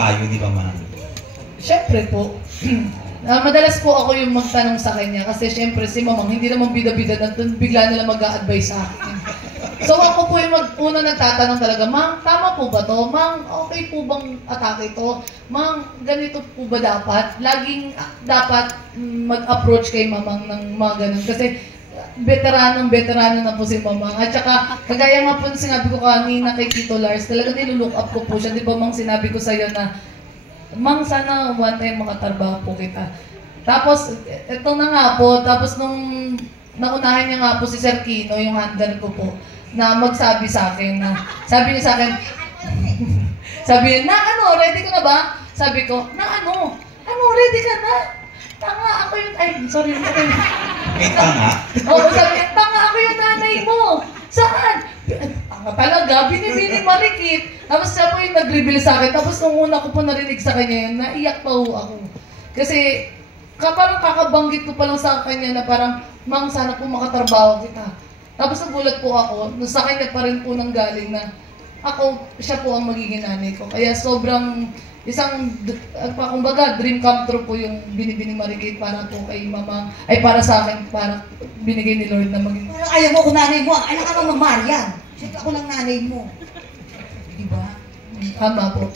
payo, di ba, ma'am? Siyempre po. Madalas po ako yung magtanong sa kanya kasi siyempre si mamang hindi naman bida-bida na bigla nila mag-a-advise sa akin. So ako po yung una nagtatanong talaga, Mang, tama po ba to? Mang, okay po bang atake to? Mang, ganito po ba dapat? Laging dapat mag-approach kay mamang ng mga ganun. Kasi veterano na po si mamang. At saka, kagaya nga po sinabi ko kanina kay Tito Lars, talaga nilulook up ko po siya. Di ba, Mang, sinabi ko sa'yo na, Mang, sana one time makatrabaho po kita. Tapos, ito na nga po, tapos nung naunahan niya nga po si Sir Kino, yung handler ko po, na magsabi sa akin na, sabi niya sa akin, sabi niya, na ano, ready ka na ba? Sabi ko, na ano, ready ka na? Tanga, ako yung, ay, sorry, okay. May tanga? Oo, sabi niya, tanga, ako yung nanay mo. Saan? Tanga talaga, binibini marikit. Tapos siya po yung nag-reveal sa akin. Tapos nung una ko po narinig sa kanya yun, naiyak pa ho ako. Kasi, parang kakabanggit ko pa lang sa kanya na parang, Mang, sana po makatrabaho kita. Tapos nagulat po ako, sa kanya pa rin po nang galing na siya po ang magiging nanay ko. Kaya sobrang kumbaga, dream come true po yung binibini marigate para po kay mama, ay para sa akin, para binigay ni Lord na maging... Parang ayaw mo ako nanay mo, anak ka mamarian. Siyempre ako lang nanay mo. Diba? Tama po.